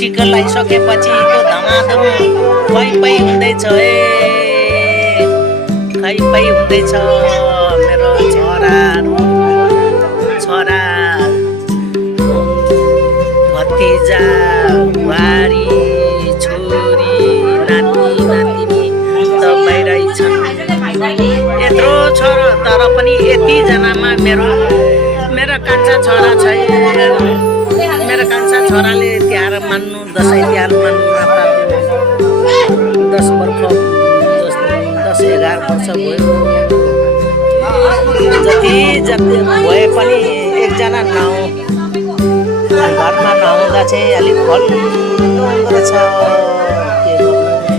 टिका लगाइसकेपछि त्यो धमाधम खुवाइपाइ हुँदैछ खुवाइपाइ हुँदैछ मेरो छोरा भतिजा बुहारी छोरी नाति नातिनी त बाहिरै छन्। यत्रो छ तर पनि यतिजनामा मेरो कान्छा छोरा छैन। मेरो कान्छा छोराले तिहार मान्नु दसैँ तिहार मान्नु नपाएको 10-11 वर्ष भयो। जति भए पनि एकजना घरमा नहुँदा चाहिँ अलिक फल रहेछ।